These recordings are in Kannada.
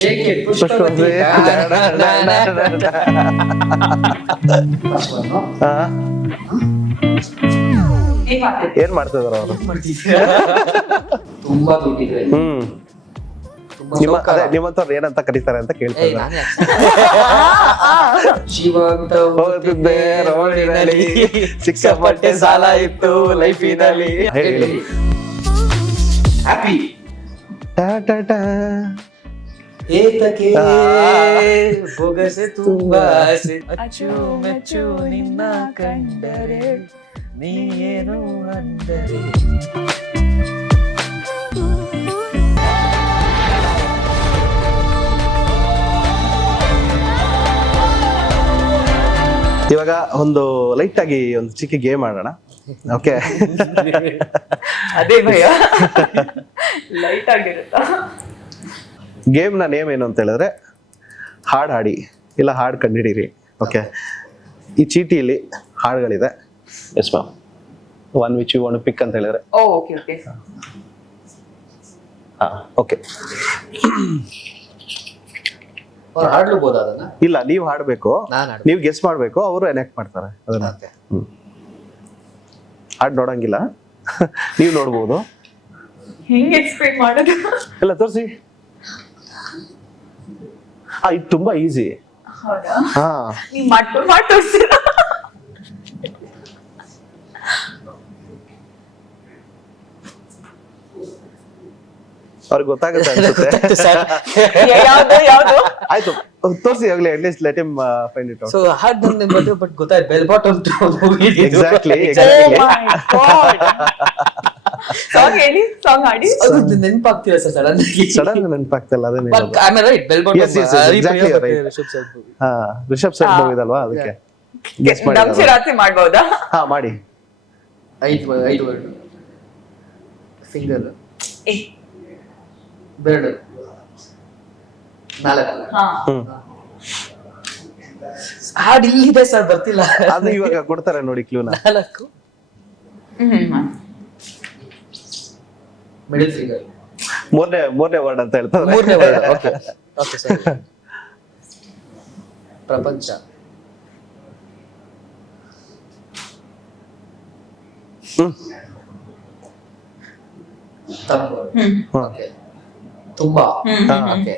ಪುಷ್ಪವತಿ. ಏನ್ ಮಾಡ್ತಿದಾರ ಅವರು? ತುಂಬಾ ದುಡ್ಡಿದ್ರೆ ನಿಮ್ಮಂತವ್ರು ಏನಂತ ಕರೀತಾರೆ ಅಂತ ಕೇಳ್ತಾ ಇದ್ದಾರೆ. ಹೋಗ್ತಿದ್ದೆ ರೋಡಿನಲ್ಲಿ, ಸಿಕ್ಕಾಪಟ್ಟೆ ಸಾಲ ಇತ್ತು ಲೈಫಿನಲ್ಲಿ. ಹೇಳಿ. ಹ್ಯಾಪಿ ಏತಕ್ಕೆ ಬೊಗಸೆ ತುಂಬಾ ಆಸೆ, ಅಚ್ಚು ಮೆಚ್ಚು ನಿನ್ನ ಕಂಡರೆ ನೀ ಏನು ಅಂದರೆ. ಇವಾಗ ಒಂದು ಲೈಟ್ ಆಗಿ ಒಂದು ಚಿಕ್ಕ ಗೇಮ್ ಆಡೋಣ. ಓಕೆ, ಅದೇ ಭಯ ಲೈಟ್ ಆಗಿರುತ್ತಾ? ಗೇಮ್ ನ ನೇಮ್ ಏನು ಅಂತ ಹೇಳಿದ್ರೆ ಹಾಡ್ ಹಾಡಿ ಇಲ್ಲ ಹಾಡ್ ಕಂಡಿಡೀರಿ. ಓಕೆ, ಈ ಚೀಟಿಯಲ್ಲಿ ಹಾಡುಗಳಿದೆ. Yes ma'am, one which you want pick ಅಂತ ಹೇಳಿದ್ರೆ. ಓಕೆ ಓಕೆ ಹಾ ಓಕೆ. ಅವ್ರು ಹಾಡ್ಲೂಬಹುದು ಅದನ್ನ? ಇಲ್ಲ, ನೀವು ಹಾಡ್ಬೇಕು, ನೀವು ಗೆಸ್ ಮಾಡ್ಬೇಕು, ಅವರು ಎನೆಕ್ಟ್ ಮಾಡ್ತಾರೆ ಅದನ್ನ. ಹಾಡ್ ನೋಡಂಗಿಲ್ಲ, ನೀವು ನೋಡ್ಬೋದು. ಹೆಂಗ್ ಎಕ್ಸ್ಪ್ಲೇನ್ ಮಾಡೋದು? ಎಲ್ಲ ತೋರಿಸಿ. ಇದು ತುಂಬಾ ಈಸಿ. ಹೌದಾ? ಹಾ, ನೀವ್ ಮಾಡಿ ತೋರಿಸ್ತೀರಾ? ಅವ್ರಿಗೆ ಗೊತ್ತಾಗುತ್ತೆ ಅನ್ಸುತ್ತೆ. ಯಾವ್ದು ಆಯ್ತು, ತೋರಿಸಿ ಆಗ್ಲಿ. At least let him find it out. So ಹಾಡ್ ನಂಗೆ ಬಂದ್ರೆ ಬಟ್ ಗೊತ್ತಾಯ್ತು, ಬೆಲ್ ಬಾಟಮ್ ಎಕ್ಸಾಕ್ಟ್ಲಿ. ಸಾಂಗ್ ಹೇಳಿ, ಸಾಂಗ್ ಹಾಡಿ. ಅದು ನೆನಪಾಗ್ತಿಲ್ಲ ಸರ್ ಸಡನ್ ನೆನಪಾಗ್ತಿಲ್ಲ. ಅದೇನೇ ಆಮೇಲೆ right bell Yes, yes, yes, exactly right. ಹಾ, ರಿಷಬ್ ಶೆಟ್ಟಿ ಮೂವಿ ಅಲ್ವಾ, ಅದಕ್ಕೆ ಗೆಸ್ ಮಾಡಿ. ದಂಶಿ ರಾತ್ರಿ ಮಾಡ್ಬೋದಾ? ಹಾ ಮಾಡಿ. 5 ವರ್ಡ್. ಫಿಂಗರ್, ಏ ಬೆರಳು, 4. ಹಾ, ಹಾಡ್ ಇಲ್ಲಿದೆ ಸರ್, ಬರ್ತಿಲ್ಲ. ಅದು ಇವಾಗ ಕೊಡ್ತಾರೆ ನೋಡಿ ಕ್ಲೂನ. 4 ಮಿಡಲ್ ಫಿಂಗರ್, ಮೂರನೇ ವರ್ಡ್ ಅಂತ ಹೇಳ್ತಾರೆ. 3ನೇ ವರ್ಡ್. Okay okay sir. ಪ್ರಪಂಚ, ತಂಪು, ಓಕೆ, ತುಂಬಾ, ಓಕೆ,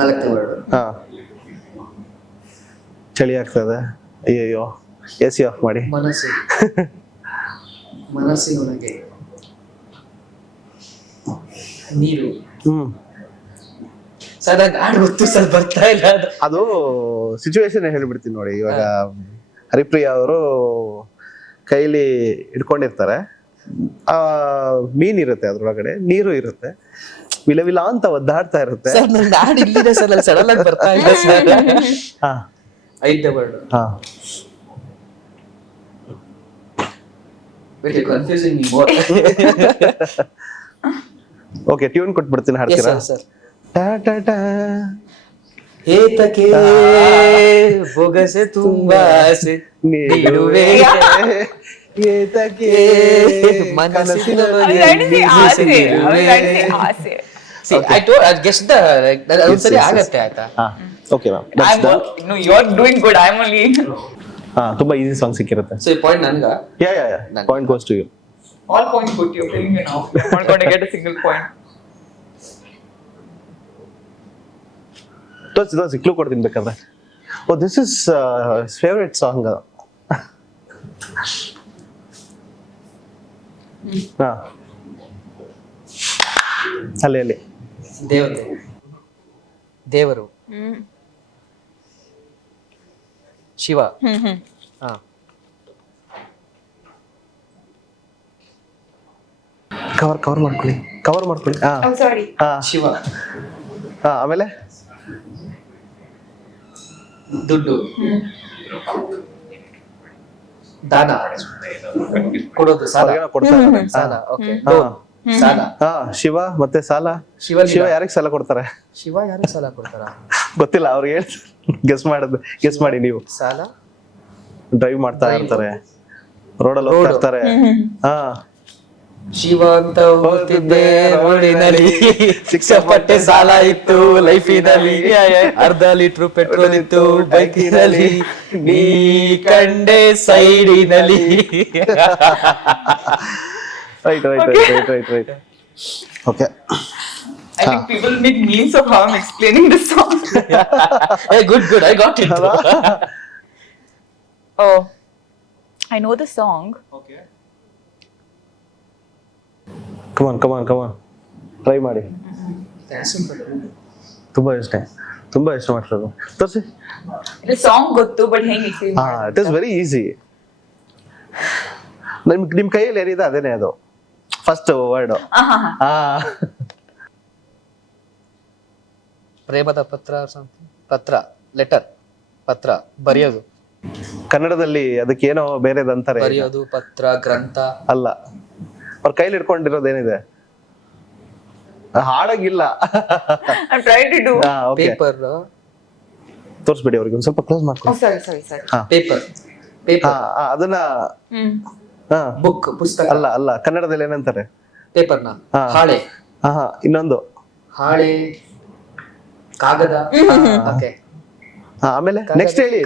ನಾಲ್ಕನೇ ವರ್ಡ್. ಹಾ, ಚಳಿ ಆಗ್ತದೆ. ಅಯ್ಯಯ್ಯೋ, ಎಸಿ ಆಫ್ ಮಾಡಿ. ಮನಸ್ಸು, ಮನಸ್ಸಿನೊಳಗೆ ನೀರು. ಸರ್ ನಂಗೆ ಹಾಡ್ ಗೊತ್ತು ಸರ್, ಬರ್ತಾ ಇಲ್ಲ ಅದು. ಅದು ಸಿಚುವೇಶನ್ ಹೇಳ್ಬಿಡ್ತೀನಿ ನೋಡಿ. ಇವಾಗ ಹರಿಪ್ರಿಯಾ ಅವರು ಕೈಲಿ ಇಟ್ಕೊಂಡಿರ್ತಾರೆ, ಮೀನ್ ಇರುತ್ತೆ, ಅದ್ರೊಳಗಡೆ ನೀರು ಇರುತ್ತೆ, ವಿಲವಿಲ ಅಂತ ಒದ್ದಾಡ್ತಾ ಇರುತ್ತೆ. ಸರ್ ನಂಗೆ ಹಾಡ್ ಇಲ್ಲಿದೆ ಸರ್, ಅಲ್ಲಿ ಸಡನ್ ಆಗಿ ಬರ್ತಾ ಇಲ್ಲ ಸರ್. ಹಾ, 5ನೇ ವರ್ಡ್. ಹಾ, very confusing more. Okay, tune ಕೊಟ್ಬಿಡ್ತೀನಿ, ಹಾಡ್ತೀರಾ? ಸರ್ ಟಾ ಟಾ ಟಾ. ಏತಕ್ಕೆ ಬೊಗಸೆ ತುಂಬಾ ಆಸೆ, ನೀಡುವೆ ಏತಕ್ಕೆ ಮನಸ್ಸಿನೊಳಗೆ ಅವ್ರಿಗೆ ಆಸೆ, ಅವ್ರಿಗೆ ಆಸೆ. I told, I guessed the, ಒಂದ್ಸರಿ ಆಗತ್ತೆ ಆಯ್ತಾ? ಹಾ, okay ma'am. No, you're doing good. I'm only. ಹಾ, ತುಂಬಾ ಈಸಿ ಸಾಂಗ್ ಸಿಕ್ಕಿರುತ್ತೆ. ಸೊ ಈ ಪಾಯಿಂಟ್ ನನ್ಗ? Yeah point goes to you. All points good. You're telling me now. I'm not going to get a single point. ತೋರಿಸಿ ಕ್ಲೂ ಕೊಡ್ತೀನಿ ಬೇಕಾದ್ರೆ. ಓ, ದಿಸ್ ಇಸ್ ಫೇವ್ರೆಟ್ ಸಾಂಗ್. ಹಾ, ಅಲ್ಲಿ ದೇವತೆ, ದೇವರು, ಶಿವ. ಹಾ, ಕವರ್ ಮಾಡ್ಕೊಳ್ಳಿ. ಹಾ, I'm sorry. ಹಾ, ಶಿವ, ಹಾ, ಆಮೇಲೆ ದುಡ್ಡು, ದಾನ, ಕೊಡೋದು ಸಾಲ. ಅವ್ರಿಗೇನೋ ಕೊಡ್ತಾರೆ. ಸಾಲ, ಓಕೆ. ಹಾ, ಸಾಲ, ಹಾ, ಶಿವ ಮತ್ತೆ ಸಾಲ. ಶಿವ ಯಾರಿಗೆ ಸಾಲ ಕೊಡ್ತಾರೆ? ಶಿವ ಯಾರಿಗೆ ಸಾಲ ಕೊಡ್ತಾರ? ಗೊತ್ತಿಲ್ಲ, ಅವ್ರಿಗೆ ಹೇಳಿ ಗೆಸ್ ಮಾಡಿ ನೀವು. ಸಾಲ ಡ್ರೈವ್ ಮಾಡ್ತಾ ಇರ್ತಾರೆ, ರೋಡಲ್ಲಿ ಹೋಗ್ತಾ ಇರ್ತಾರೆ. ಹಾ, ಶಿವ ಅಂತ ಓದ್ತಿದ್ದೆ ರೋಡಿನಲ್ಲಿ, ಸಿಕ್ಕಾಪಟ್ಟೆ ಸಾಲ ಇತ್ತು ಲೈಫಿನಲ್ಲಿ, ಅರ್ಧ ಲೀಟ್ರು ಪೆಟ್ರೋಲ್ ಇತ್ತು ಬೈಕಿನಲ್ಲಿ, ನೀ ಕಂಡೆ ಸೈಡಿನಲ್ಲಿ. Right okay. I think people make memes of how I'm explaining this song. Hey, good, I got it. Oh, I know the song. Okay come on try ಮಾಡಿ. ತುಂಬಾ ಇಷ್ಟ ಮಾಡ್ತಾರೆ ತೋರಿಸಿ. The song ಗೊತ್ತು but ಹೆಂಗ್ explain it is very easy. ನಿಮ್ ಕೈಯಲ್ಲಿ ಏನಿದೆ ಅದೇನೆ ಅದು ಫಸ್ಟ್ ವರ್ಡ್. ಪ್ರೇಮದ ಪತ್ರ ಲೆಟರ್ ಪತ್ರ ಬರೆಯೋದು, ಕನ್ನಡದಲ್ಲಿ ಅದಕ್ಕೇನೋ ಬೇರೆದಂತಾರೆ. ಬರೆಯೋದು ಪತ್ರ ಗ್ರಂಥ ಅಲ್ಲ, ಅವ್ರ ಕೈಲಿ ಇಟ್ಕೊಂಡಿರೋದೇನಿದೆ ಹಾಡಾಗಿಲ್ಲ. I'm trying to do. Okay paper, ತೋರಿಸ್ಬಿಡಿ ಅವ್ರಿಗೆ ಒಂದ್ ಸ್ವಲ್ಪ ಕ್ಲೋಸ್ Oh, ಮಾಡ್ಕೊಂಡು. sorry. ಪೇಪರ್ ಅದನ್ನ Hmm. ಹಾ, ಬುಕ್ ಪುಸ್ತಕ, ಅಲ್ಲ ಕನ್ನಡದಲ್ಲಿ ಏನಂತಾರೆ? ಪೇಪರ್ನ ಹಾ. ಹಾಳೆ, ಇನ್ನೊಂದು ಹಾಳೆ ಕಾಗದ. ಓಕೆ, ಆಮೇಲೆ ನೆಕ್ಸ್ಟ್ ಹೇಳಿ.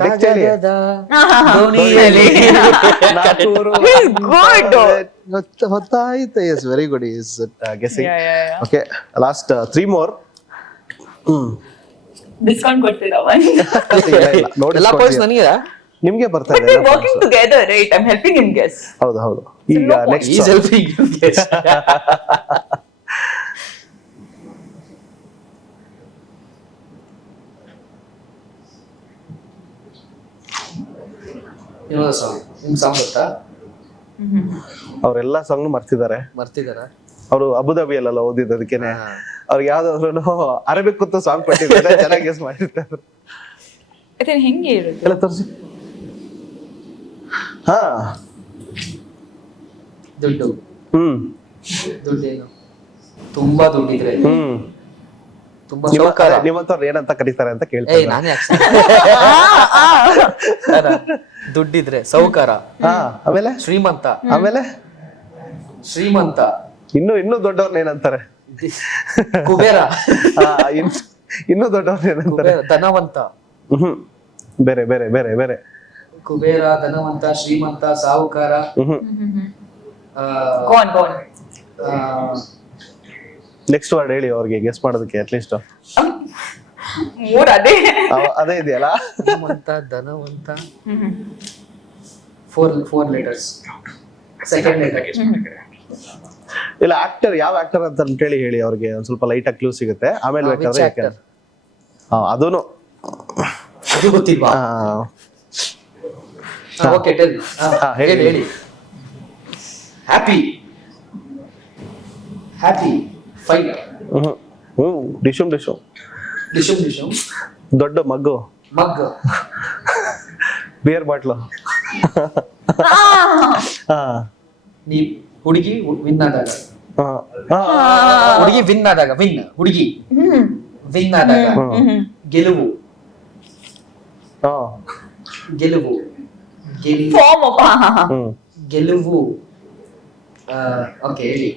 ದೋಣಿಯಲ್ಲಿ ಗೊತ್ತಾಯ್ತು. Yes very good is guessing. Yeah. Okay, last 3 more. Discount ಕೊಡ್ತೀರಾ one? ನೋಡಿ ಎಲ್ಲ ಪಾಯಿಂಟ್ಸ್ ನನಗೆ. ನಿಮ್ಗೆ ಬರ್ತಾ But ಇದೆ we're working together, right? I'm helping him guess. ಹೌದು. ಈಗ no point. Next He's helping you guess. You know the song? ನಿಮ್ ಸಾಂಗ್ ಗೊತ್ತಾ? ಅವ್ರೆಲ್ಲಾ ಸಾಂಗ್ ಮರ್ತಿದ್ದಾರೆ. ಮರ್ತಿದಾರ? ಅವರು ಅಬುದಾಬಿಯಲ್ಲ ಓದಿದ್ದು, ಅದಕ್ಕೇನೆ ಅವ್ರಿಗೆ ಯಾವ್ದಾದ್ರು ಅರಬಿಕ್ ಕೂತು ಸಾಂಗ್ ಕೊಟ್ಟಿದ್ದಾರೆ. ಚೆನ್ನಾಗಿ ಗೆಸ್ ಮಾಡಿರ್ತಾರೆ. ಅದೇ ಹೆಂಗೆ ಇರುತ್ತೆ? ಎಲ್ಲ ತೋರಿಸಿ. ದುಡ್ಡು. ದುಡ್ಡೇನು? ತುಂಬಾ ದುಡ್ಡಿದ್ರೆ, ತುಂಬಾ ಸೌಕಾರ. ನಿಮ್ಮಂತವ್ರು ಏನಂತ ಕರೀತಾರೆ ಅಂತ ಏಯ್, ಕೇಳ್ತಾರೆ. ನಾನೇ ದುಡ್ಡಿದ್ರೆ ಸೌಕಾರ. ಆಮೇಲೆ ಶ್ರೀಮಂತ. ಆಮೇಲೆ ಶ್ರೀಮಂತ. ಇನ್ನೂ ದೊಡ್ಡವ್ರನ್ನ ಏನಂತಾರೆ? ಕುಬೇರ. ಇನ್ನೂ ದೊಡ್ಡವ್ರನ್ನ ಏನಂತಾರೆ? ಧನವಂತ. ಬೇರೆ ಕುಬೇರ, ಧನವಂತ, ಶ್ರೀಮಂತ, ಸಾಹುಕಾರ. Go on. ನೆಕ್ಸ್ಟ್ ವರ್ಡ್ ಹೇಳಿ ಅವ್ರಿಗೆ ಗೆಸ್ ಮಾಡೋದಕ್ಕೆ ಅಟ್ಲೀಸ್ಟ್. ಮೂರ್ ಅದೇ ಇದೆಯಲ್ಲ. ಶ್ರೀಮಂತ, ಧನವಂತ. 4 letters. Second letter. ಇಲ್ಲ, ಆಕ್ಟರ್ ಯಾವ ಆಕ್ಟರ್ ಅಂತ ಹೇಳಿ ಅವ್ರಿಗೆ ಒಂದ್ ಸ್ವಲ್ಪ ಲೈಟ್ ಆಗಿ ಕ್ಲೂ ಸಿಗುತ್ತೆ. ಆಮೇಲೆ ಬೇಕಾದ್ರೆ ಅದೂನು ಅದು ಗೊತ್ತಿಲ್ವಾ? Okay, tell. ಹೇಳಿ. ಹ್ಯಾಪಿ. ಫೈನ್. ಡಿಶುಮ್. ದೊಡ್ಡ ಮಗ್ಗು. Beer bottle. ನೀ ಹುಡುಗಿ ವಿನ್ ಆದಾಗ, ಹುಡುಗಿ ವಿನ್ ಆದಾಗ, ಹುಡುಗಿ ವಿನ್ ಆದಾಗ, ಗೆಲುವು. Form of ಗೆಲುವು. ಓಕೆ, ಹೇಳಿ.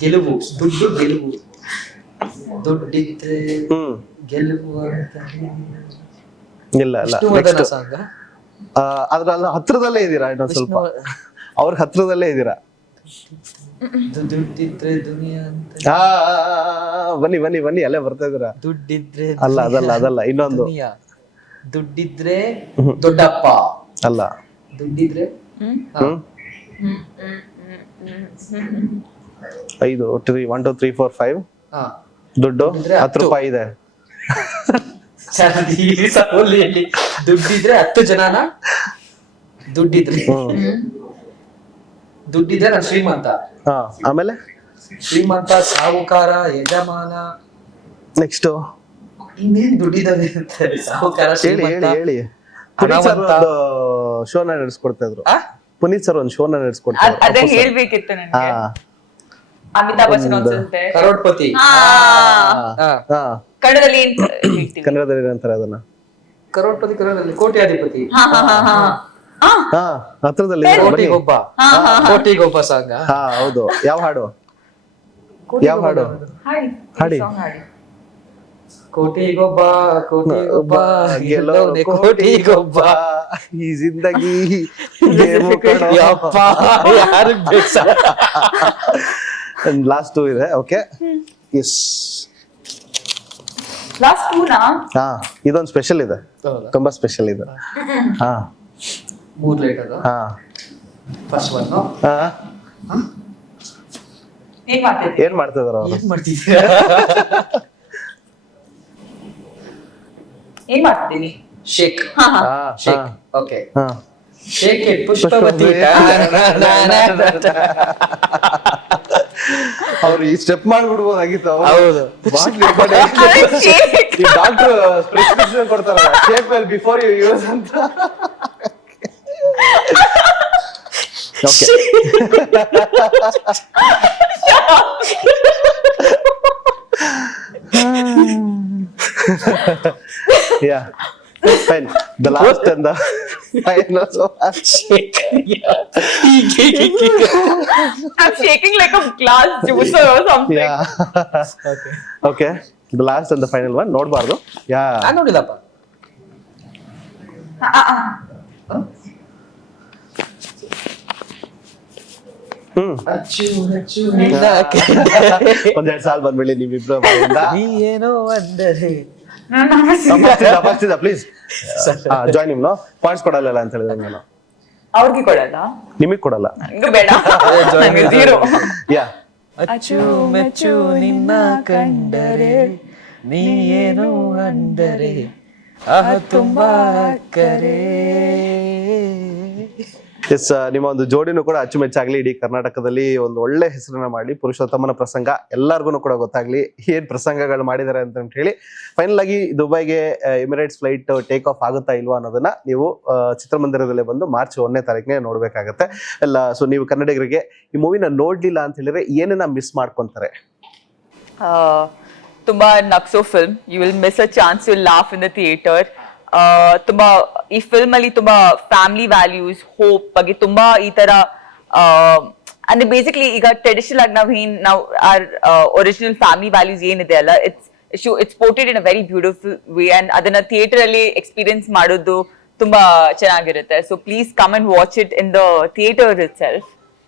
ಗೆಲುವು, ದುಡ್ಡಿದ್ರೆ ಗೆಲುವು ಅಂತ. ಇಲ್ಲ. ಸಾಂಗ ಅದ್ರಲ್ಲ ಹತ್ರದಲ್ಲೇ ಇದೀರಾ, ಇನ್ನೊಂದ್ ಸ್ವಲ್ಪ ಅವ್ರ ಹತ್ರದಲ್ಲೇ ಇದೀರಾ. ದುಡ್ಡಿದ್ರೆ ದುನಿಯಾ ಅಂತ. ಬನ್ನಿ ಅಲ್ಲೇ ಬರ್ತಾ ಇದೀರಾ. ದುಡ್ಡಿದ್ರೆ ಅದಲ್ಲ ಇನ್ನೊಂದು. ದುಡ್ಡಿದ್ರೆ ದೊಡ್ಡಪ್ಪ. ಅಲ್ಲ. ದುಡ್ಡಿದ್ರೆ 5 1 2 3 4 5. ದುಡ್ಡು 10 ರೂಪಾಯಿ ಇದೆ. ದುಡ್ಡಿದ್ರೆ 10 ಜನನ. ದುಡ್ಡಿದ್ರೆ ನಾನು ಶ್ರೀಮಂತ. ಆಮೇಲೆ ಶ್ರೀಮಂತ, ಸಾಹುಕಾರ, ಯಜಮಾನ. ನೆಕ್ಸ್ಟ್ ಇನ್ನೇನ್ ದುಡ್ಡಿದ್ದಾರೆ? ಸಾಹುಕಾರ, ಶ್ರೀಮಂತ. ಹೇಳಿ. ಪುನೀತ್ ಸರ್ ಒಂದು ಶೋನ ನಡೆಸ್ಕೊಡ್ತಾ ಇದ್ರು. ಪುನೀತ್ ಸರ್ ಒಂದು ಶೋನ ನಡೆಸ್ಕೊಡ್ತಾ ಇದ್ರು. ಅದೇ ಹೇಳ್ಬೇಕಿತ್ತು ನನಗೆ. ಅಮಿತಾಬ್ ಬಚ್ಚನ್ ಅನ್ಸುತ್ತೆ. ಕರೋಡ್ಪತಿ. ಕನ್ನಡದಲ್ಲಿ ಏನ್ ಹೇಳ್ತೀವಿ? ಕನ್ನಡದಲ್ಲಿ ಏನಂತಾರೆ ಅದನ್ನ? ಕರೋಡ್ಪತಿ. ಕನ್ನಡದಲ್ಲಿ ಕೋಟ್ಯಾಧಿಪತಿ. ಹಾ ಹತ್ರದಲ್ಲಿ ಬನ್ನಿ. ಕೋಟಿಗೊಬ್ಬ ಕೋಟಿಗೊಬ್ಬ ಸಾಂಗ್ ಹಾ ಹೌದು. ಯಾವ ಹಾಡು? ಯಾವ ಹಾಡು? ಹಾಡಿ ಹಾಡಿ. ಸಾಂಗ್ ಹಾಡಿ. ಕೋಟಿಗೊಬ್ಬ ಕೋಟಿಗೊಬ್ಬ ಗೆಲ್ಲೋನೆ ಕೋಟಿಗೊಬ್ಬ ಈ ಜಿಂದಗಿ ಗೇಮು ಕಣೋ. ಯಪ್ಪ ಯಾರು ಲಾಸ್ಟ್ ಟೂ ಇದೆ. Okay yes. ಲಾಸ್ಟ್ ಟೂನಾ? ಹಾ ಇದೊಂದು ಸ್ಪೆಷಲ್ ಇದೆ, ತುಂಬಾ ಸ್ಪೆಷಲ್ ಇದೆ. ಹಾ 3 ಲೀಟರ್ ಹಾ ಫಸ್ಟ್ ಒನ್ ಹಾ ಏನ್ ಮಾಡ್ತಿದ್ದೆ? ಏನ್ ಮಾಡ್ತಿದಾರ ಅವರು? ಏನ್ ಮಾಡ್ತಿದ್ದೀರಾ? ಏನ್ ಮಾಡ್ತಿದ್ದೀನಿ? ಶೇಕ್ ಹಾ ಹಾ ಹಾ ಶೇಕ್ ಓಕೆ ಹಾ ಶೇಕ್ ಇಟ್ ಪುಷ್ಪವತಿ ಅವ್ರು ಈ ಸ್ಟೆಪ್ ಮಾಡ್ಬಿಡ್ಬೋದಾಗಿತ್ತು. ಹೌದು. ಈ ಡಾಕ್ಟರ್ ಪ್ರಿಸ್ಕ್ರಿಪ್ಷನ್ ಕೊಡ್ತಾರಲ್ಲ, shake well before you use ಅಂತ. Okay yeah fine. The last and the final shake I'm shaking like a glass juicer or something. Yeah okay the last and the final one ನೋಡಬಾರ್ದು. ಯಾ ನಾನು ನೋಡಿಲ್ಲಪ್ಪ. ಅಚ್ಚು ಅಚ್ಚು ನಿನ್ನ ಒಂದೆರಡು ಸಾಲ ಬಂದ್ಬಿಡಿ ನಿಮ್ಮಿಬ್ರು ಬಾಯಿಂದ. ನೀ ಏನೋ ಅಂದರೆ ಪ್ಲೀಸ್ ಜಾಯ್ನ್ ನಿಮ್ನು ಪಾಯಿಂಟ್ಸ್ ಕೊಡಲ್ಲ ಅಂತ ಹೇಳಿದ್ರೆ ನಾನು ಅವ್ರಿಗೆ ಕೊಡಲ್ಲ, ನಿಮಗ್ ಕೊಡಲ್ಲ. ನಂಗೆ ಬೇಡ, ನಂಗೆ zero. ಯಾ ಅಚ್ಚು ಮೆಚ್ಚು ನಿನ್ನ ಕಂಡರೆ ನೀ ಏನೋ ಅಂದರೆ ಆಹ ತುಂಬಾ ಕರೆ. ಎಸ್ ನಿಮ್ಮ ಒಂದು ಜೋಡಿನೂ ಕೂಡ ಅಚ್ಚುಮೆಚ್ಚಾಗ್ಲಿ. ಇಡೀ ಕರ್ನಾಟಕದಲ್ಲಿ ಒಂದು ಒಳ್ಳೆ ಹೆಸರನ್ನ ಮಾಡಿ ಪುರುಷೋತ್ತಮನ ಪ್ರಸಂಗ ಎಲ್ಲರಿಗೂ ಕೂಡ ಗೊತ್ತಾಗ್ಲಿ ಏನ್ ಪ್ರಸಂಗಗಳು ಮಾಡಿದ್ದಾರೆ ಅಂತ ಹೇಳಿ. ಫೈನಲ್ ಆಗಿ ದುಬೈಗೆ ಎಮಿರೇಟ್ಸ್ ಫ್ಲೈಟ್ ಟೇಕ್ ಆಫ್ ಆಗುತ್ತಾ ಇಲ್ವಾ ಅನ್ನೋದನ್ನ ನೀವು ಚಿತ್ರಮಂದಿರದಲ್ಲೇ ಬಂದು ಮಾರ್ಚ್ 1ನೇ ತಾರೀಕಿಗೆ ನೋಡ್ಬೇಕಾಗತ್ತೆ ಎಲ್ಲ. ಸೊ ನೀವು ಕನ್ನಡಿಗರಿಗೆ ಈ ಮೂವಿನ ನೋಡ್ಲಿಲ್ಲ ಅಂತ ಹೇಳಿದ್ರೆ ಏನನ್ನ ಮಿಸ್ ಮಾಡ್ಕೊಂತಾರೆ? ತುಂಬಾ ನಕ್ಸೋ film. You will miss a chance to laugh in the theatre. ತುಂಬಾ ಈ ಫಿಲ್ಮ್ ಅಲ್ಲಿ ತುಂಬಾ ಫ್ಯಾಮಿಲಿ ವ್ಯಾಲ್ಯೂಸ್, ಹೋಪ್ ಬಗ್ಗೆ ತುಂಬಾ ಈ ತರ ಅಂದ್ರೆ ಬೇಸಿಕ್ಲಿ ಈಗ ಟ್ರೆಡಿಷನಲ್ ಆಗಿ ನಾವು ಆರ್ ಒರಿಜಿನಲ್ ಫ್ಯಾಮಿಲಿ ವ್ಯಾಲ್ಯೂಸ್ ಏನಿದೆ ಅಲ್ಲ, it's portrayed in a very beautiful way and ಅದನ್ನ ಥಿಯೇಟರ್ ಅಲ್ಲಿ ಎಕ್ಸ್ಪೀರಿಯನ್ಸ್ ಮಾಡೋದು ತುಂಬಾ ಚೆನ್ನಾಗಿರುತ್ತೆ. So please come and watch it in the theatre it self.